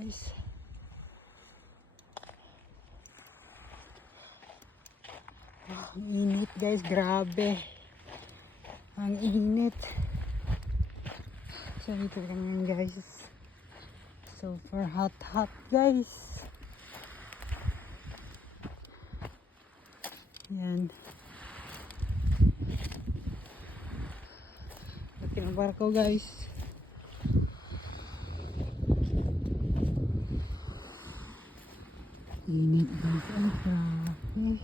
guys. Ang init guys, grabe. Ang init. So dito lang yun guys. Super hot guys. Yan. Laki ng barko guys. Init guys, ang grabe.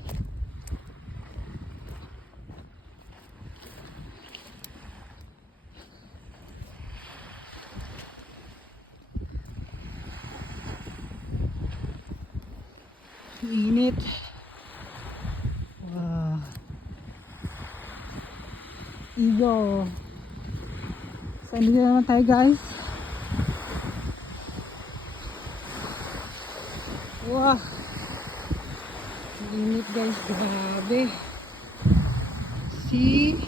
Init. Wow. Iyo. Saan dito naman tayo guys? Wow. Init guys, grabe. See?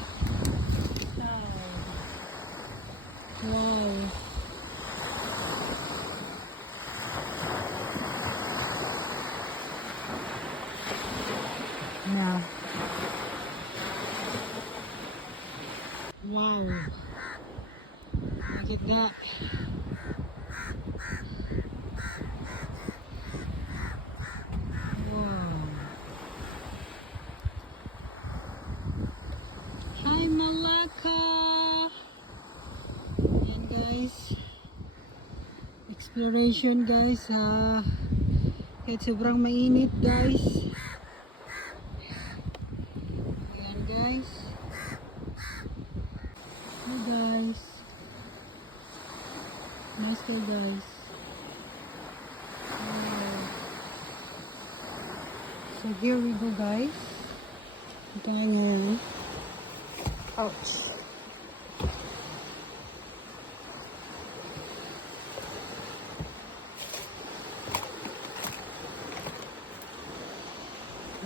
Wow. Yeah. Wow. Look at that. Wow. Hi Malacca. Yan guys. Exploration guys. Kahit sobrang mainit guys. Ayan guys. Hi guys. Nice day guys. Wow. So here we go guys. Ganyan. Ouch.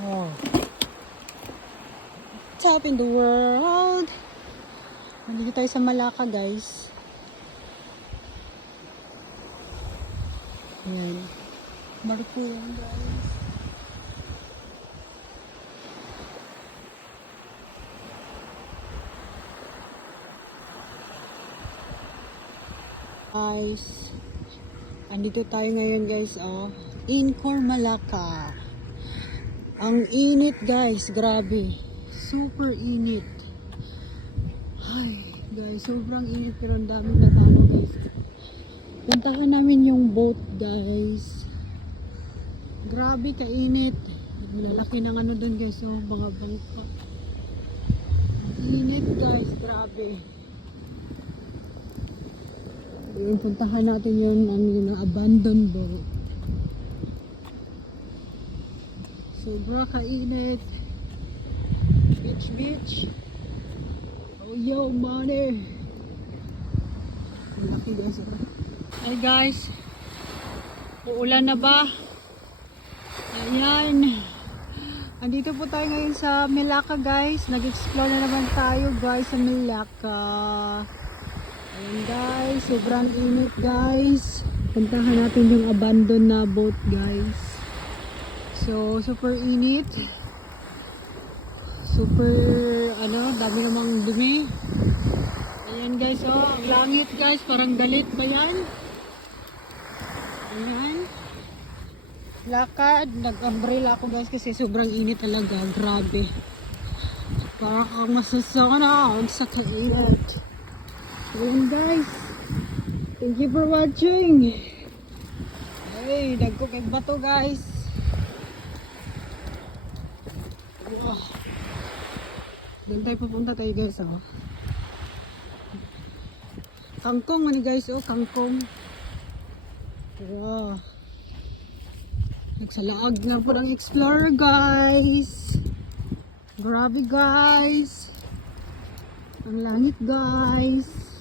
Wow. Top in the world. Nandito tayo sa Malacca guys. Ayan. Barko yan guys. Guys, andito tayo ngayon guys, Incor Malacca. Ang init guys, grabe, super init. Ay guys, sobrang init pero ang daming natalo guys. Puntahan namin yung boat guys. Grabe kainit. Lalaki ng ano dun guys, mga bangka. Init guys, grabe. Yung puntahan natin yun, yung abandoned boat. Sobra kainit. Beach. Oh yo, money. Malaki guys. Hi guys. Uulan na ba? Ayan. Andito po tayo ngayon sa Malacca guys. Nag-explore na naman tayo guys sa Malacca. Ayan guys, sobrang init guys. Puntahan natin yung abandoned na boat guys. So, super init. Super, dami namang dumi. Ayan guys, ang langit guys, parang galit ba yan? Ayan. Lakad, nag-umbrella ako guys kasi sobrang init talaga, grabe. Parang akong masasanag sa kainit. Ayan guys, thank you for watching. Hey, nagkukit ba to guys? Wow. Doon tayo pupunta tayo guys, Kangkong ano guys, kangkong. Wow. Nagsalaag na po ng explorer guys. Grabe guys. Ang langit guys.